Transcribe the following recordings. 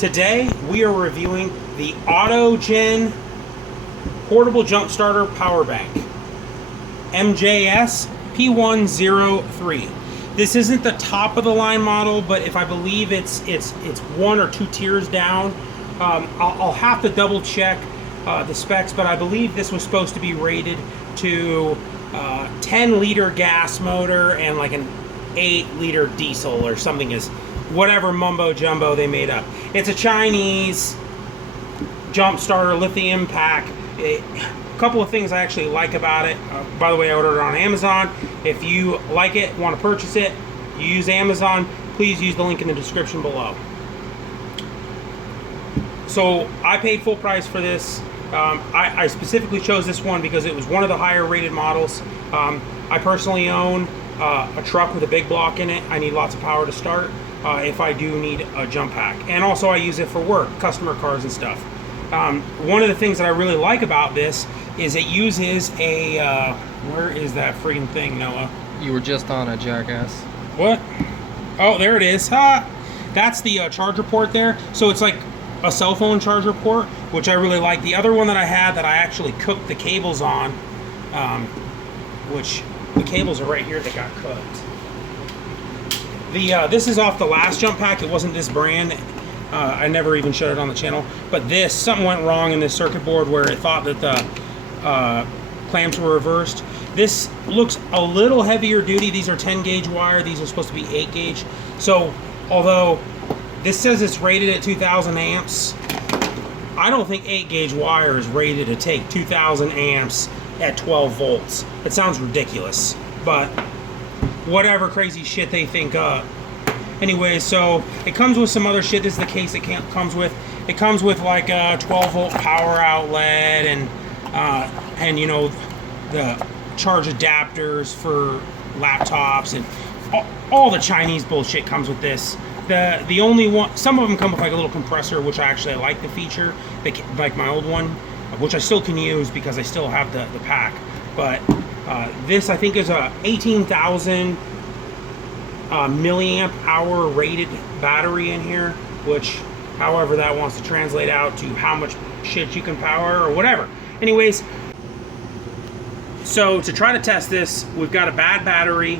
Today we are reviewing the Autogen portable jump starter power bank, MJS P103. This isn't the top of the line model, but if I believe it's one or two tiers down. I'll have to double check the specs, but I believe this was supposed to be rated to 10-liter gas motor and like an 8-liter diesel or something, is whatever mumbo jumbo they made up. It's a Chinese jump starter lithium pack. A couple of things I actually like about it. By the way, I ordered it on Amazon. If you like it, want to purchase it, you use Amazon, please use the link in the description below. So I paid full price for this. I specifically chose this one because it was one of the higher rated models. I personally own a truck with a big block in it. I need lots of power to start if I do need a jump pack. And also I use it for work, customer cars and stuff. One of the things that I really like about this is it uses a, where is that friggin' thing, Noah? You were just on a jackass. What? Oh, there it is. That's the charger port there. So it's like a cell phone charger port, which I really like. The other one that I had that I actually cooked the cables on, which the cables are right here that got cooked. This is off the last jump pack. It wasn't this brand. I never even showed it on the channel. But this, something went wrong in this circuit board where it thought that the clamps were reversed. This looks a little heavier duty. These are 10 gauge wire. These are supposed to be 8 gauge. So although this says it's rated at 2,000 amps, I don't think 8 gauge wire is rated to take 2,000 amps at 12 volts. It sounds ridiculous, but whatever crazy shit they think up. Anyway, so it comes with some other shit. This is the case it comes with. It comes with like a 12 volt power outlet and you know, the charge adapters for laptops and all the Chinese bullshit comes with this. The only one, some of them come with like a little compressor, which I actually like the feature, like my old one, which I still can use because I still have the pack. But this I think is a 18,000 milliamp hour rated battery in here, which however that wants to translate out to how much shit you can power or whatever. Anyways, so to try to test this, we've got a bad battery,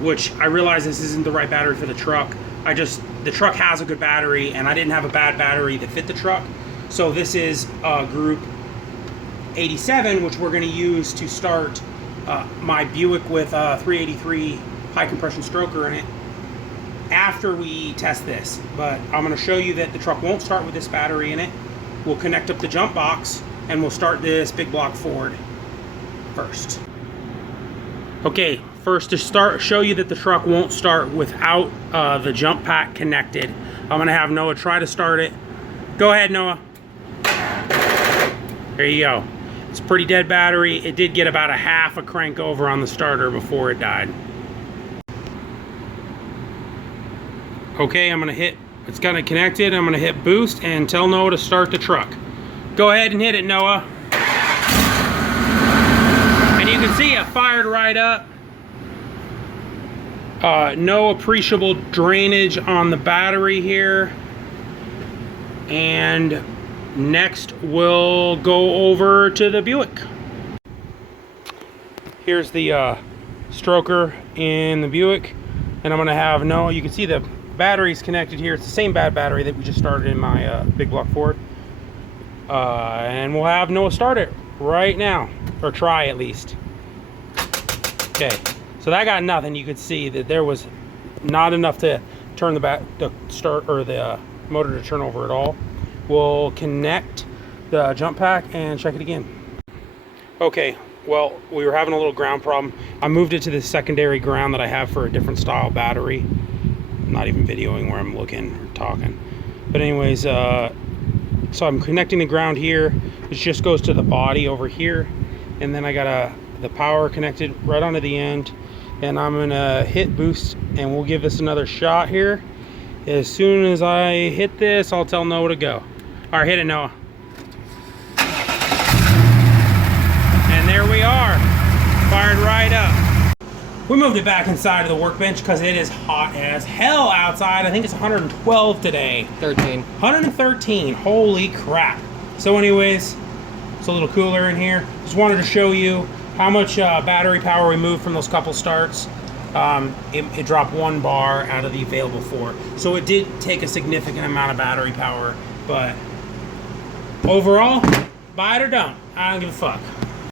which I realize this isn't the right battery for the truck. The truck has a good battery and I didn't have a bad battery that fit the truck. So this is group 87, which we're going to use to start my Buick with 383 high compression stroker in it after we test this. But I'm going to show you that the truck won't start with this battery in it. We'll connect up the jump box and we'll start this big block Ford first. Okay, first to show you that the truck won't start without the jump pack connected, I'm going to have Noah try to start it. Go ahead, Noah. There you go. It's a pretty dead battery. It did get about a half a crank over on the starter before it died. Okay, I'm going to hit, it's got it connected. I'm going to hit boost and tell Noah to start the truck. Go ahead and hit it, Noah. And you can see it fired right up. No appreciable drainage on the battery here. And next we'll go over to the Buick. Here's the stroker in the Buick. And I'm going to have Noah, you can see the battery's connected here. It's the same bad battery that we just started in my big block Ford. And we'll have Noah start it right now, or try at least. Okay, so that got nothing. You could see that there was not enough to turn the motor to turn over at all. We'll connect the jump pack and check it again. Okay, well, we were having a little ground problem. I moved it to the secondary ground that I have for a different style battery. I'm not even videoing where I'm looking or talking. But anyways, so I'm connecting the ground here. It just goes to the body over here. And then I got the power connected right onto the end. And I'm gonna hit boost and we'll give this another shot here. As soon as I hit this, I'll tell Noah to go. All right, hit it, Noah. And there we are, fired right up. We moved it back inside of the workbench because it is hot as hell outside. I think it's 112 today. 13. 113. Holy crap. So anyways, it's a little cooler in here. Just wanted to show you how much battery power we moved from those couple starts. It dropped 1 bar out of the available 4. So it did take a significant amount of battery power, but overall, buy it or don't. I don't give a fuck.